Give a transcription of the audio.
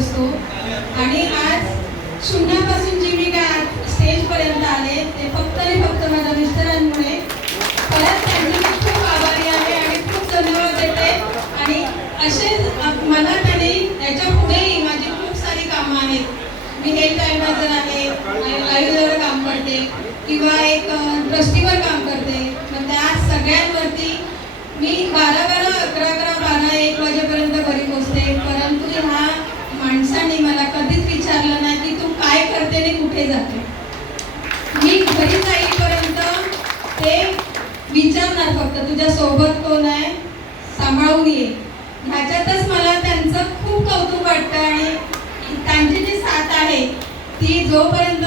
असतो. आणि आज शून्यापासून जी मी काय स्टेजपर्यंत आले ते फक्त आणि फक्त माझ्या मिस्टरांमुळे. परत त्यांची मी खूप आभारी आहे आणि खूप धन्यवाद देते. आणि असेच मला त्यांनी याच्या पुढेही माझी खूप सारी कामं आहेत. मी हेल्थ ॲडवायझर आहे आयुर्वेदावर काम करते किंवा एक ट्रस्टीवर काम करते. मग त्या सगळ्यांवरती मी बारा बारा अकरा अकरा बारा एक वाजेपर्यंत घरी पोचते परंतु ह्या माणसाने मला कधीच विचारलं नाही की तू काय करते आणि कुठे जाते? मी घरी जाईपर्यंत ते विचारणार फक्त तुझ्या सोबत कोण आहे? सांभाळून ये. ह्याच्यातच मला त्यांचं खूप कौतुक वाटतं आणि त्यांची जी साथ आहे ती जोपर्यंत